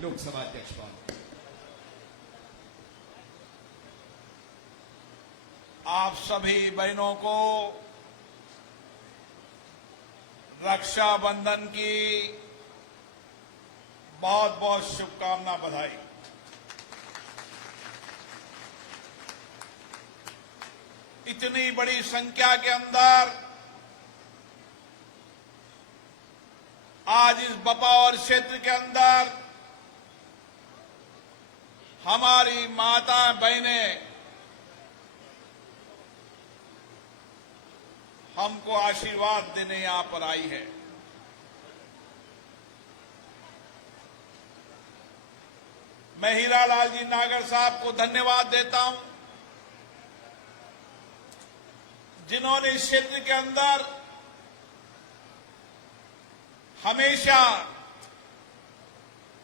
लोकसभा अध्यक्ष पद। आप सभी बहनों को रक्षाबंधन की बहुत बहुत शुभकामना, बधाई। इतनी बड़ी संख्या के अंदर आज इस बपावर क्षेत्र के अंदर हमारी माता बहनें हमको आशीर्वाद देने यहां पर आई है। मैं हीरालाल जी नागर साहब को धन्यवाद देता हूं, जिन्होंने इस क्षेत्र के अंदर हमेशा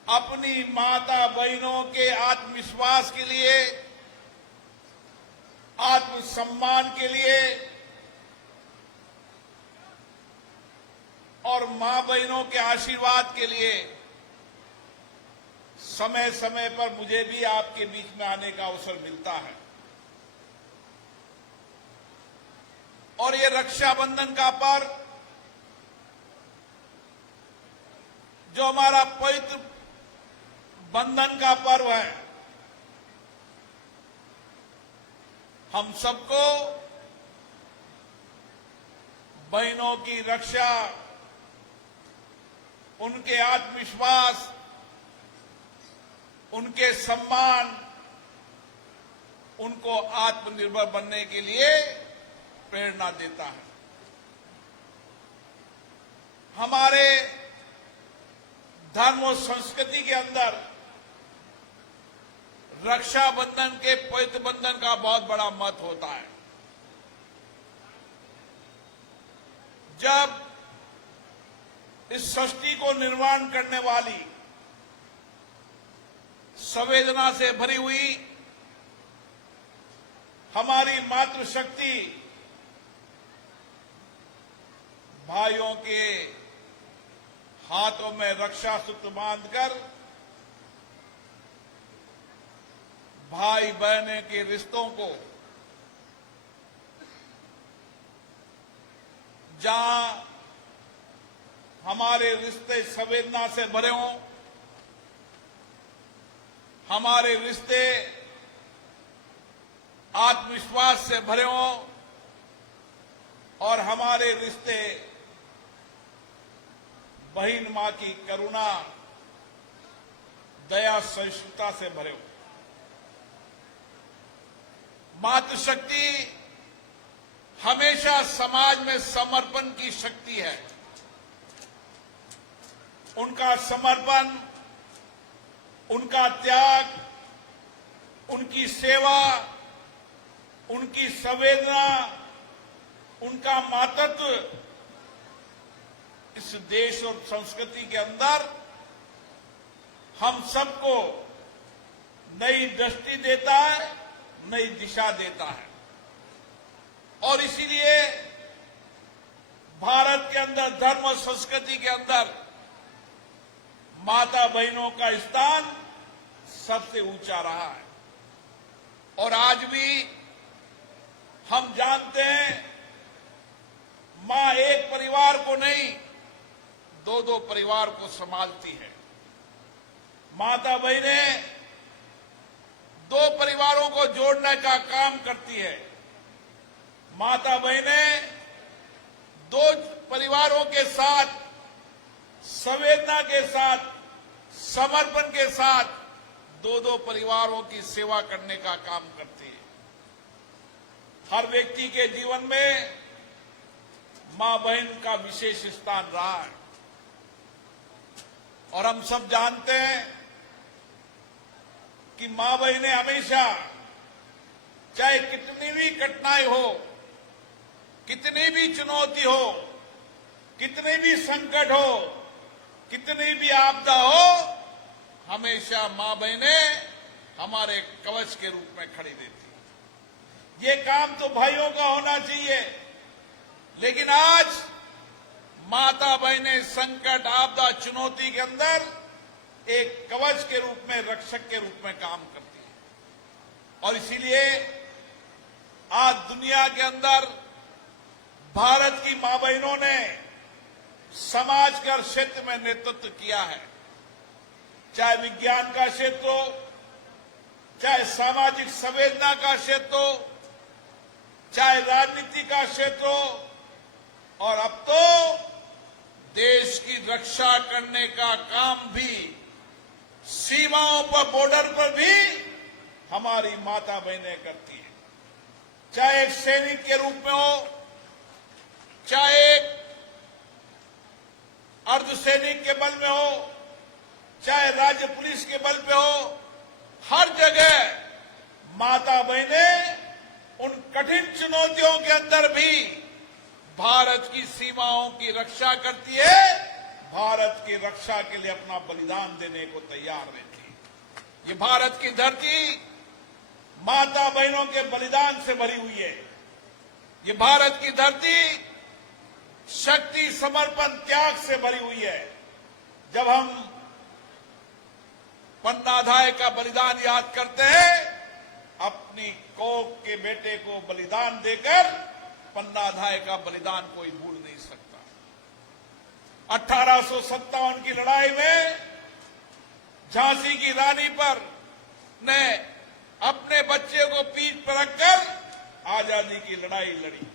अपनी माता बहनों के आत्मविश्वास के लिए, आत्मसम्मान के लिए और मां बहनों के आशीर्वाद के लिए समय समय पर मुझे भी आपके बीच में आने का अवसर मिलता है। और ये रक्षाबंधन का पर्व जो हमारा पवित्र बंधन का पर्व है, हम सबको बहनों की रक्षा, उनके आत्मविश्वास, उनके सम्मान, उनको आत्मनिर्भर बनने के लिए प्रेरणा देता है। हमारे धर्म और संस्कृति के अंदर रक्षाबंधन के पवित्र बंधन का बहुत बड़ा महत्व होता है। जब इस सृष्टि को निर्माण करने वाली, संवेदना से भरी हुई हमारी मातृशक्ति भाइयों के हाथों में रक्षा सूत्र बांधकर भाई बहने के रिश्तों को, जहां हमारे रिश्ते संवेदना से भरे हों, हमारे रिश्ते आत्मविश्वास से भरे हों और हमारे रिश्ते बहन मां की करुणा, दया, सहिष्णुता से भरे हों। मातृशक्ति हमेशा समाज में समर्पण की शक्ति है। उनका समर्पण, उनका त्याग, उनकी सेवा, उनकी संवेदना, उनका मातृत्व इस देश और संस्कृति के अंदर हम सबको नई दृष्टि देता है, नई दिशा देता है। और इसीलिए भारत के अंदर धर्म और संस्कृति के अंदर माता बहनों का स्थान सबसे ऊंचा रहा है। और आज भी हम जानते हैं, मां एक परिवार को नहीं, दो दो परिवार को संभालती है। माता बहनें दो परिवारों को जोड़ने का काम करती है। माता बहनें दो परिवारों के साथ संवेदना के साथ, समर्पण के साथ दो दो परिवारों की सेवा करने का काम करती है। हर व्यक्ति के जीवन में मां बहन का विशेष स्थान रहा है। और हम सब जानते हैं कि मां बहनें हमेशा, चाहे कितनी भी कठिनाई हो, कितनी भी चुनौती हो, कितने भी संकट हो, कितनी भी आपदा हो, हमेशा मां बहनें हमारे कवच के रूप में खड़ी रहती है। ये काम तो भाइयों का होना चाहिए, लेकिन आज माता बहनें संकट, आपदा, चुनौती के अंदर एक कवच के रूप में, रक्षक के रूप में काम करती है। और इसीलिए आज दुनिया के अंदर भारत की मां बहनों ने समाज के हर क्षेत्र में नेतृत्व किया है, चाहे विज्ञान का क्षेत्र हो, चाहे सामाजिक संवेदना का क्षेत्र हो, चाहे राजनीति का क्षेत्र हो, और अब तो देश की रक्षा करने का काम भी सीमाओं पर, बॉर्डर पर भी हमारी माता बहनें करती हैं। चाहे एक सैनिक के रूप में हो, चाहे एक अर्धसैनिक के बल में हो, चाहे राज्य पुलिस के बल पे हो, हर जगह माता बहनें उन कठिन चुनौतियों के अंदर भी भारत की सीमाओं की रक्षा करती है, भारत की रक्षा के लिए अपना बलिदान देने को तैयार रहती है। ये भारत की धरती माता बहनों के बलिदान से भरी हुई है। ये भारत की धरती शक्ति, समर्पण, त्याग से भरी हुई है। जब हम पन्नाधाय का बलिदान याद करते हैं, अपनी कोख के बेटे को बलिदान देकर पन्नाधाय का बलिदान कोई भूल नहीं सकता। 1857 की लड़ाई में झांसी की रानी पर ने अपने बच्चे को पीठ पर रखकर आजादी की लड़ाई लड़ी।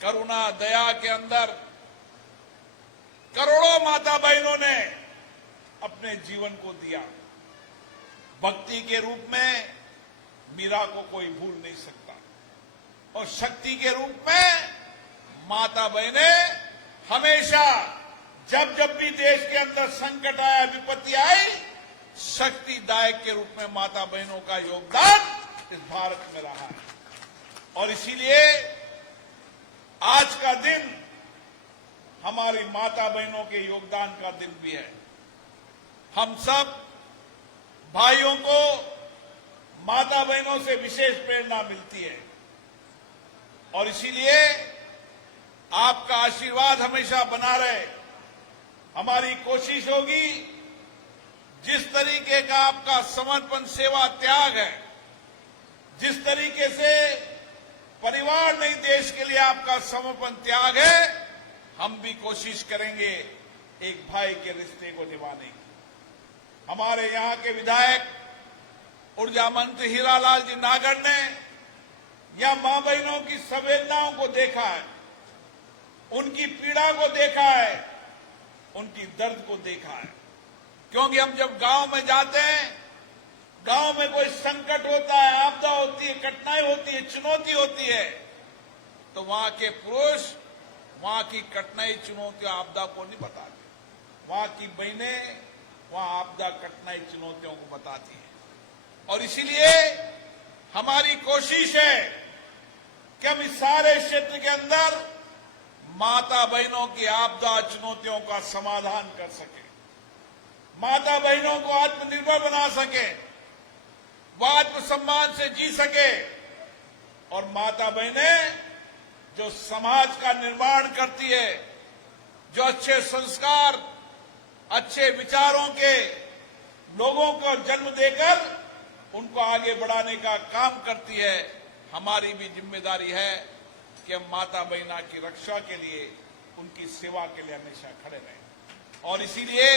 करुणा, दया के अंदर करोड़ों माता बहनों ने अपने जीवन को दिया। भक्ति के रूप में मीरा को कोई भूल नहीं सकता, और शक्ति के रूप में माता बहनें हमेशा, जब जब भी देश के अंदर संकट आया, विपत्ति आई, शक्तिदायक के रूप में माता बहनों का योगदान इस भारत में रहा है। और इसीलिए आज का दिन हमारी माता बहनों के योगदान का दिन भी है। हम सब भाइयों को माता बहनों से विशेष प्रेरणा मिलती है, और इसीलिए आपका आशीर्वाद हमेशा बना रहे। हमारी कोशिश होगी, जिस तरीके का आपका समर्पण, सेवा, त्याग है, जिस तरीके से परिवार नहीं देश के लिए आपका समर्पण, त्याग है, हम भी कोशिश करेंगे एक भाई के रिश्ते को निभाने की। हमारे यहां के विधायक ऊर्जा मंत्री हीरालाल जी नागर ने या मां बहनों की संवेदनाओं को देखा है, उनकी पीड़ा को देखा है, उनकी दर्द को देखा है। क्योंकि हम जब गांव में जाते हैं, गांव में कोई संकट होता है, आपदा होती है, कठिनाई होती है, चुनौती होती है, तो वहां के पुरुष वहां की कठिनाई, चुनौतियों, आपदा को नहीं बताते। वहां की बहनें वहां आपदा, कठिनाई, चुनौतियों को बताती हैं। और इसीलिए हमारी कोशिश है कि हम इस सारे क्षेत्र के अंदर माता बहनों की आपदा, चुनौतियों का समाधान कर सके, माता बहनों को आत्मनिर्भर बना सके, वो आत्मसम्मान से जी सके, और माता बहनें जो समाज का निर्माण करती है, जो अच्छे संस्कार, अच्छे विचारों के लोगों को जन्म देकर उनको आगे बढ़ाने का काम करती है, हमारी भी जिम्मेदारी है कि हम माता बहना की रक्षा के लिए, उनकी सेवा के लिए हमेशा खड़े रहें। और इसीलिए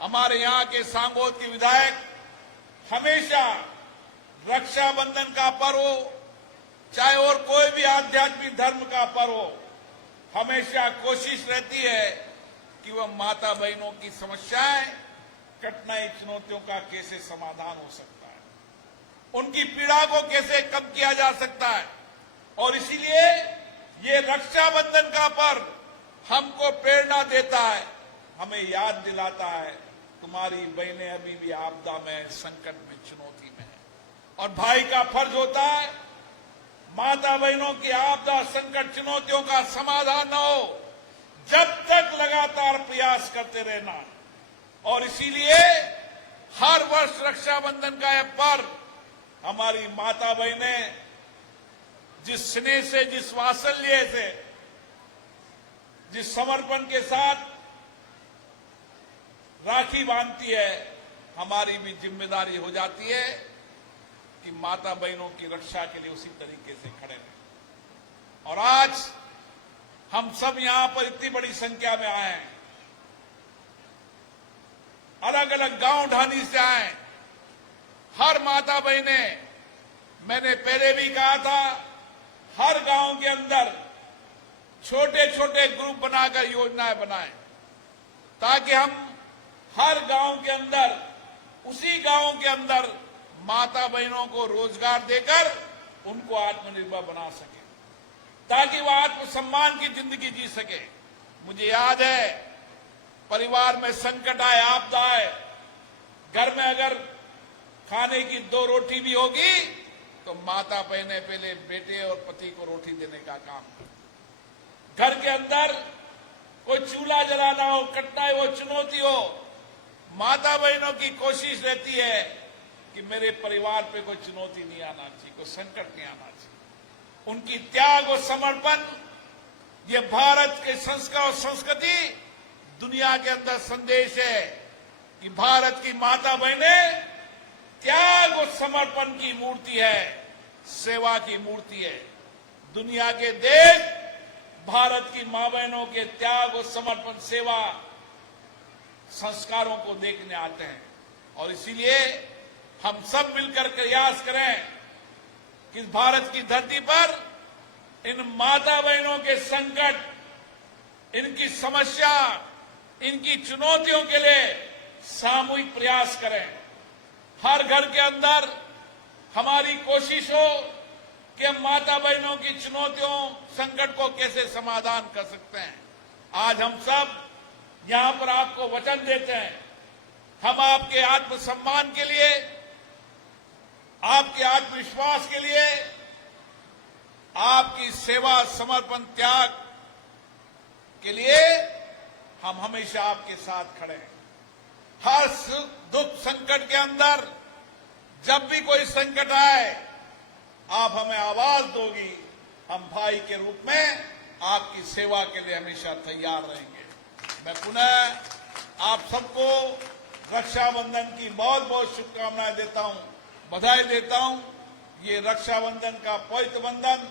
हमारे यहां के सांगोद के विधायक हमेशा रक्षाबंधन का पर्व हो, चाहे और कोई भी आध्यात्मिक धर्म का पर्व हो, हमेशा कोशिश रहती है कि वह माता बहनों की समस्याएं, कठिनाई, चुनौतियों का कैसे समाधान हो सकता है, उनकी पीड़ा को कैसे कम किया जा सकता है। और इसीलिए ये रक्षाबंधन का पर्व हमको प्रेरणा देता है, हमें याद दिलाता है तुम्हारी बहनें अभी भी आपदा में, संकट में, चुनौती में है। और भाई का फर्ज होता है माता बहनों की आपदा, संकट, चुनौतियों का समाधान न हो जब तक लगातार प्रयास करते रहना। और इसीलिए हर वर्ष रक्षाबंधन का यह पर्व हमारी माता बहनें जिस स्नेह से, जिस वात्सल्य से, जिस समर्पण के साथ राखी बांधती है, हमारी भी जिम्मेदारी हो जाती है कि माता बहनों की रक्षा के लिए उसी तरीके से खड़े रहें। और आज हम सब यहां पर इतनी बड़ी संख्या में आए हैं, अलग अलग गांव ढानी से आए, हर माता बहने, मैंने पहले भी कहा था, हर गांव के अंदर छोटे छोटे ग्रुप बनाकर योजनाएं बनाएं, ताकि हम हर गांव के अंदर, उसी गांव के अंदर माता बहनों को रोजगार देकर उनको आत्मनिर्भर बना सके, ताकि वह आत्मसम्मान की जिंदगी जी सके। मुझे याद है, परिवार में संकट आए, आपदा आए, घर में अगर खाने की 2 रोटी भी होगी तो माता बहने पहले बेटे और पति को रोटी देने का काम कर। घर के अंदर कोई चूल्हा जलाना हो, कठिनाई हो, चुनौती हो, माता बहनों की कोशिश रहती है कि मेरे परिवार पे कोई चुनौती नहीं आना चाहिए, कोई संकट नहीं आना चाहिए। उनकी त्याग और समर्पण, ये भारत के संस्कार और संस्कृति दुनिया के अंदर संदेश है कि भारत की माता बहनें त्याग और समर्पण की मूर्ति है, सेवा की मूर्ति है। दुनिया के देश भारत की मां बहनों के त्याग और समर्पण, सेवा, संस्कारों को देखने आते हैं। और इसीलिए हम सब मिलकर प्रयास करें कि भारत की धरती पर इन माता बहनों के संकट, इनकी समस्या, इनकी चुनौतियों के लिए सामूहिक प्रयास करें। हर घर के अंदर हमारी कोशिश हो कि हम माता बहनों की चुनौतियों, संकट को कैसे समाधान कर सकते हैं। आज हम सब यहां पर आपको वचन देते हैं, हम आपके आत्मसम्मान के लिए, आपके आत्मविश्वास के लिए, आपकी सेवा, समर्पण, त्याग के लिए हम हमेशा आपके साथ खड़े हैं। हर दुख संकट के अंदर जब भी कोई संकट आए, आप हमें आवाज दोगी, हम भाई के रूप में आपकी सेवा के लिए हमेशा तैयार रहेंगे। मैं पुनः आप सबको रक्षाबंधन की बहुत बहुत शुभकामनाएं देता हूं, बधाई देता हूं। ये रक्षाबंधन का पवित्र बंधन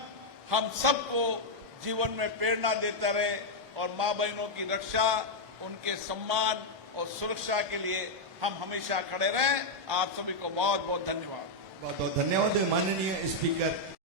हम सबको जीवन में प्रेरणा देता रहे और मां बहनों की रक्षा, उनके सम्मान और सुरक्षा के लिए हम हमेशा खड़े रहें। आप सभी को बहुत बहुत धन्यवाद। बहुत बहुत धन्यवाद माननीय स्पीकर।